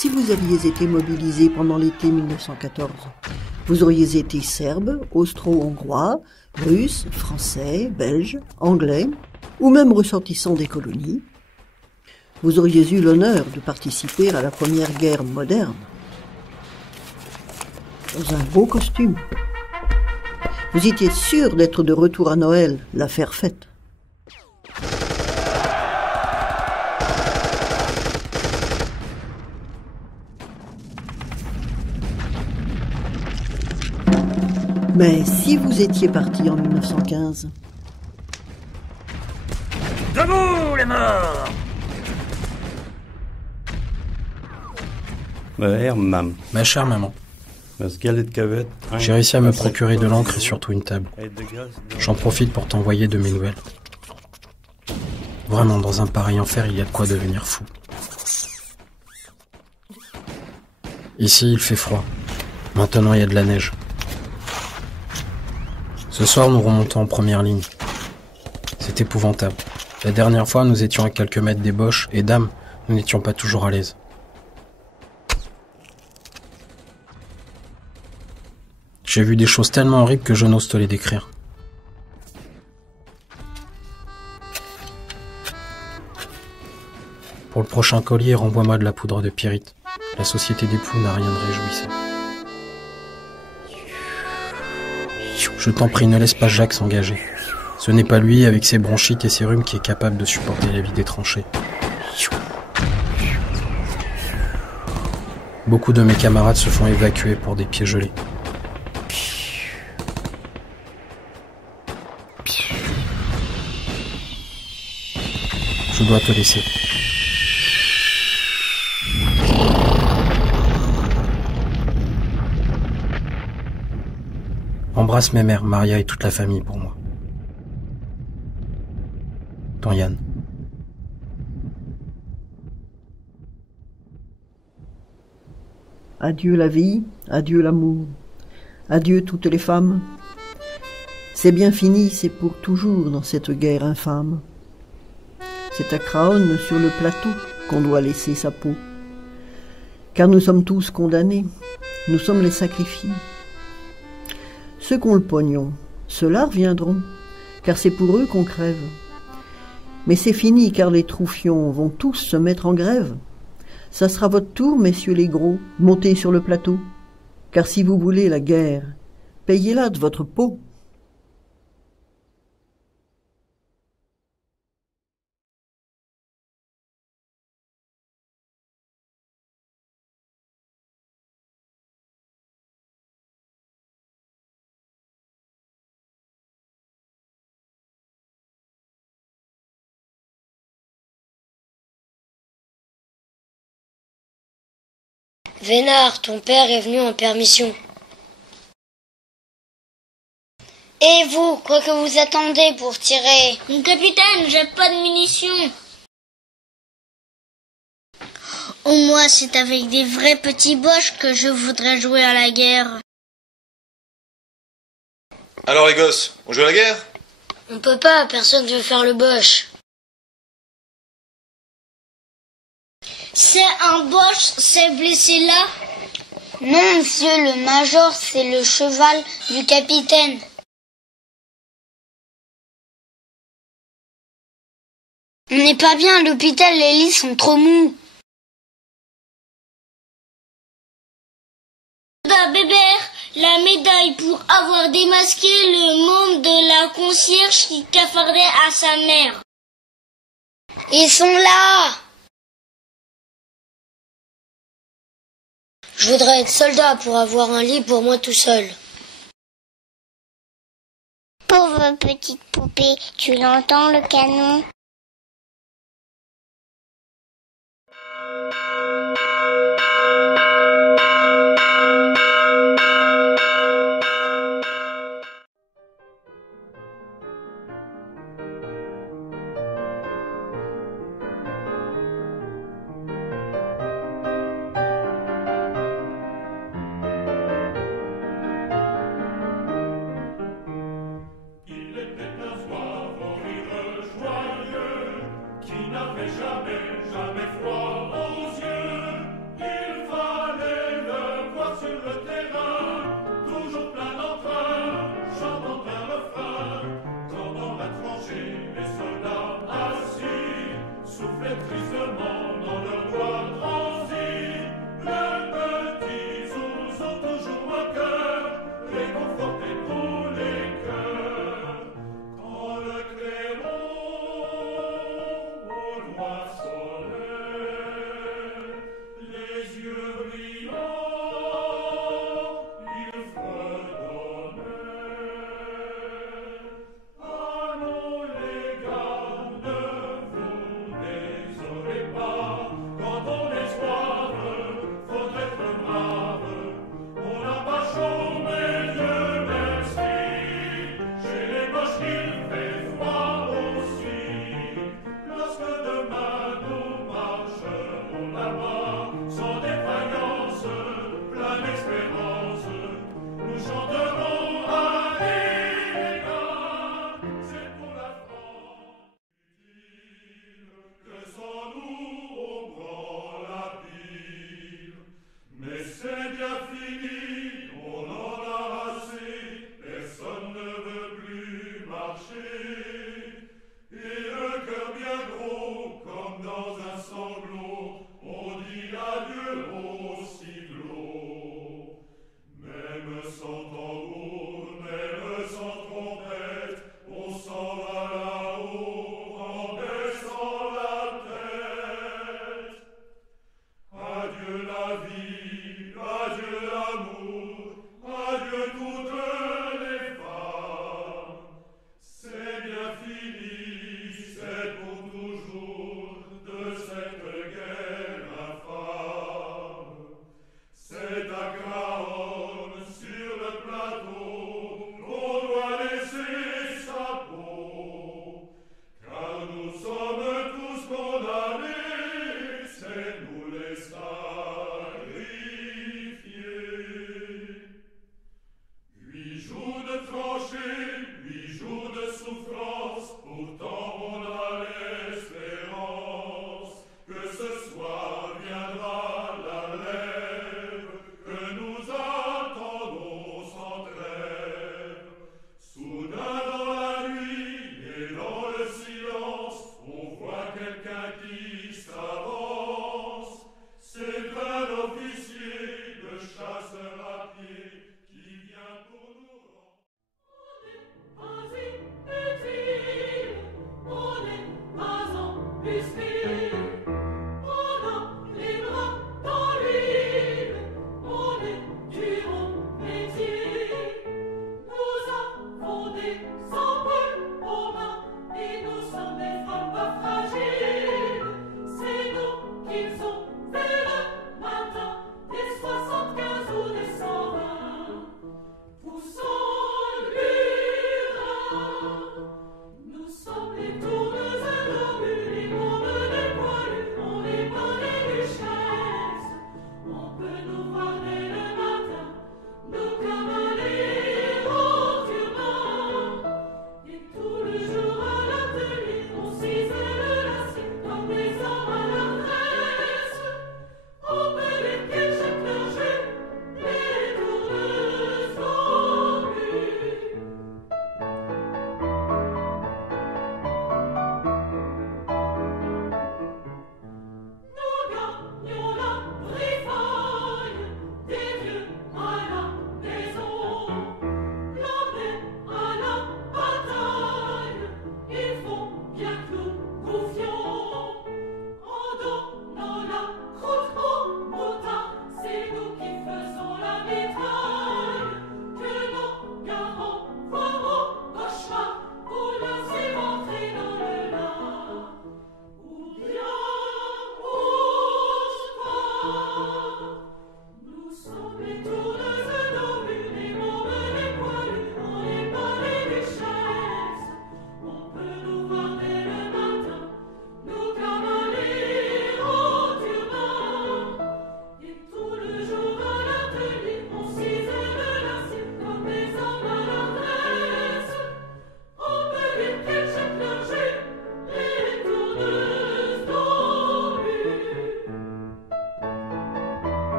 Si vous aviez été mobilisé pendant l'été 1914, vous auriez été serbe, austro-hongrois, russe, français, belge, anglais, ou même ressortissant des colonies. Vous auriez eu l'honneur de participer à la première guerre moderne. Dans un beau costume. Vous étiez sûr d'être de retour à Noël, l'affaire faite. Mais si vous étiez parti en 1915... Debout, les morts! Ma chère maman, j'ai réussi à me procurer de l'encre et surtout une table. J'en profite pour t'envoyer de mes nouvelles. Vraiment, dans un pareil enfer, il y a de quoi devenir fou. Ici, il fait froid. Maintenant, il y a de la neige. Ce soir, nous remontons en première ligne. C'est épouvantable. La dernière fois, nous étions à quelques mètres des Boches, et dame, nous n'étions pas toujours à l'aise. J'ai vu des choses tellement horribles que je n'ose te les décrire. Pour le prochain collier, renvoie-moi de la poudre de pyrite. La société des poux n'a rien de réjouissant. Je t'en prie, ne laisse pas Jacques s'engager. Ce n'est pas lui, avec ses bronchites et ses rhumes, qui est capable de supporter la vie des tranchées. Beaucoup de mes camarades se font évacuer pour des pieds gelés. Je dois te laisser. Embrasse mes mères, Maria et toute la famille pour moi. Ton Yann. Adieu la vie, adieu l'amour, adieu toutes les femmes. C'est bien fini, c'est pour toujours dans cette guerre infâme. C'est à Craonne, sur le plateau, qu'on doit laisser sa peau. Car nous sommes tous condamnés, nous sommes les sacrifiés. Ceux qui ont le pognon, ceux-là reviendront, car c'est pour eux qu'on crève. Mais c'est fini, car les troufions vont tous se mettre en grève. Ça sera votre tour, messieurs les gros, montez sur le plateau. Car si vous voulez la guerre, payez-la de votre peau. Vénard, ton père est venu en permission. Et vous, quoi que vous attendez pour tirer? Mon capitaine, j'ai pas de munitions. Moi, c'est avec des vrais petits boches que je voudrais jouer à la guerre. Alors les gosses, on joue à la guerre? On peut pas, personne ne veut faire le boche. C'est un boche, c'est blessé là? Non, monsieur le major, c'est le cheval du capitaine. On n'est pas bien à l'hôpital, les lits sont trop mous. Bébert, la médaille pour avoir démasqué le môme de la concierge qui cafardait à sa mère. Ils sont là! Je voudrais être soldat pour avoir un lit pour moi tout seul. Pauvre petite poupée, tu l'entends le canon? Jamais, jamais froid aux yeux. marcher, et le cœur bien gros, comme dans un sanglot, on dit adieu au sifflot. Même sans tambour, même sans trompette, on s'en va là-haut en baissant la tête. Adieu la vie, adieu l'amour, adieu toutes les femmes. C'est bien fini, c'est pour toujours de cette guerre infâme. C'est à Craonne, sur le plateau, qu'on doit laisser sa peau. Car nous sommes tous condamnés, c'est nous les sacrifiés. 8 jours de tranchées, 8 jours de souffrance, pourtant on a l'espérance que ce soir viendra la lève, que nous attendons sans trêve. Soudain dans la nuit et dans le silence, on voit quelqu'un qui s'avance. C'est un officier de chasseurs à pied qui vient pour nous rendre.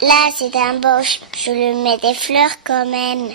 Là, c'est un boche. Je lui mets des fleurs quand même.